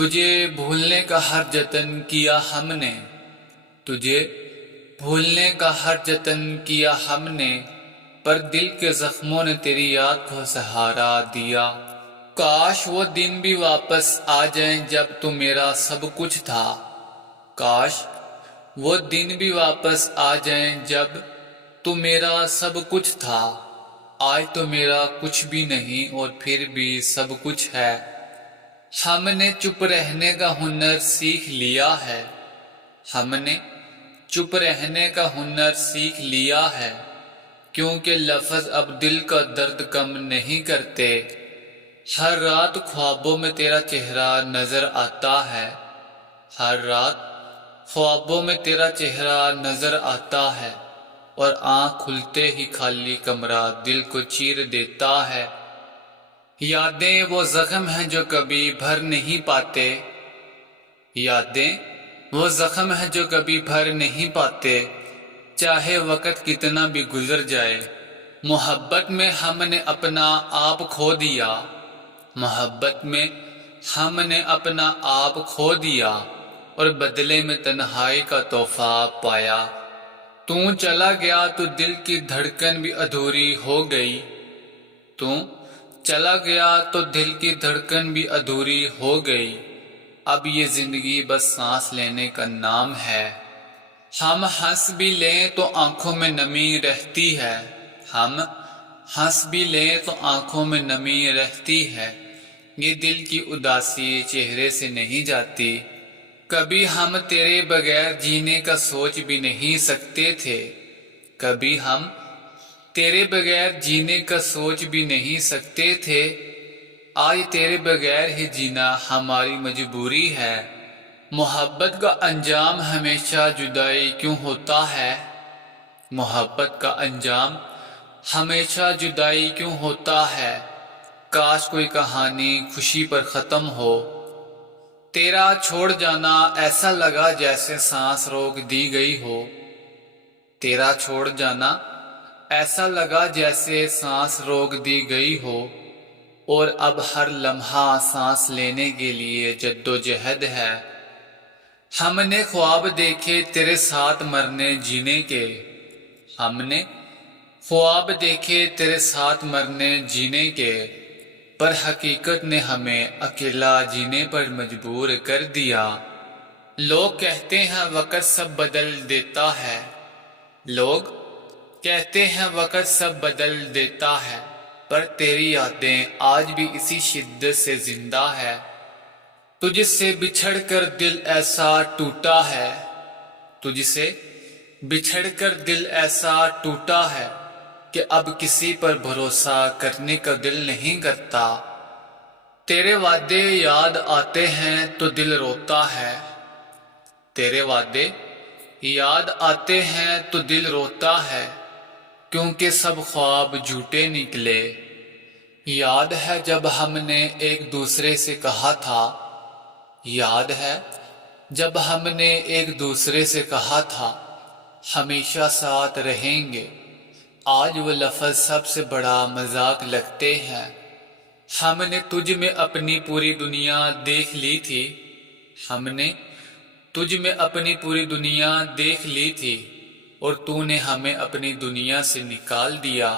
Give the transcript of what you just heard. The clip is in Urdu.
تجھے بھولنے کا ہر جتن کیا ہم نے، تجھے بھولنے کا ہر جتن کیا ہم نے، پر دل کے زخموں نے تیری یاد کو سہارا دیا۔ کاش وہ دن بھی واپس آ جائیں جب تو میرا سب کچھ تھا، کاش وہ دن بھی واپس آ جائیں جب تو میرا سب کچھ تھا۔ آج تو میرا کچھ بھی نہیں اور پھر بھی سب کچھ ہے۔ ہم نے چپ رہنے کا ہنر سیکھ لیا ہے، ہم نے چپ رہنے کا ہنر سیکھ لیا ہے، کیونکہ لفظ اب دل کا درد کم نہیں کرتے۔ ہر رات خوابوں میں تیرا چہرہ نظر آتا ہے، ہر رات خوابوں میں تیرا چہرہ نظر آتا ہے، اور آنکھ کھلتے ہی خالی کمرہ دل کو چیر دیتا ہے۔ یادیں وہ زخم ہیں جو کبھی بھر نہیں پاتے، یادیں وہ زخم ہیں جو کبھی بھر نہیں پاتے، چاہے وقت کتنا بھی گزر جائے۔ محبت میں ہم نے اپنا آپ کھو دیا، محبت میں ہم نے اپنا آپ کھو دیا، اور بدلے میں تنہائی کا تحفہ پایا۔ تو چلا گیا تو دل کی دھڑکن بھی ادھوری ہو گئی، تو چلا گیا تو دل کی دھڑکن بھی ادھوری ہو گئی۔ اب یہ زندگی بس سانس لینے کا نام ہے۔ ہم ہنس بھی لیں تو آنکھوں میں نمی رہتی ہے، ہم ہنس بھی لیں تو آنکھوں میں نمی رہتی ہے، یہ دل کی اداسی چہرے سے نہیں جاتی۔ کبھی ہم تیرے بغیر جینے کا سوچ بھی نہیں سکتے تھے، کبھی ہم تیرے بغیر جینے کا سوچ بھی نہیں سکتے تھے، آج تیرے بغیر ہی جینا ہماری مجبوری ہے۔ محبت کا انجام ہمیشہ جدائی کیوں ہوتا ہے، محبت کا انجام ہمیشہ جدائی کیوں ہوتا ہے، کاش کوئی کہانی خوشی پر ختم ہو۔ تیرا چھوڑ جانا ایسا لگا جیسے سانس روک دی گئی ہو، تیرا چھوڑ جانا ایسا لگا جیسے سانس روک دی گئی ہو، اور اب ہر لمحہ سانس لینے کے لیے جدوجہد ہے۔ ہم نے خواب دیکھے تیرے ساتھ مرنے جینے کے، ہم نے خواب دیکھے تیرے ساتھ مرنے جینے کے، پر حقیقت نے ہمیں اکیلا جینے پر مجبور کر دیا۔ لوگ کہتے ہیں وقت سب بدل دیتا ہے، لوگ کہتے ہیں وقت سب بدل دیتا ہے، پر تیری یادیں آج بھی اسی شدت سے زندہ ہے۔ تجھ سے بچھڑ کر دل ایسا ٹوٹا ہے، تجھ سے بچھڑ کر دل ایسا ٹوٹا ہے کہ اب کسی پر بھروسہ کرنے کا دل نہیں کرتا۔ تیرے وعدے یاد آتے ہیں تو دل روتا ہے، تیرے وعدے یاد آتے ہیں تو دل روتا ہے، کیونکہ سب خواب جھوٹے نکلے۔ یاد ہے جب ہم نے ایک دوسرے سے کہا تھا، یاد ہے جب ہم نے ایک دوسرے سے کہا تھا ہمیشہ ساتھ رہیں گے، آج وہ لفظ سب سے بڑا مذاق لگتے ہیں۔ ہم نے تجھ میں اپنی پوری دنیا دیکھ لی تھی، ہم نے تجھ میں اپنی پوری دنیا دیکھ لی تھی، اور تو نے ہمیں اپنی دنیا سے نکال دیا۔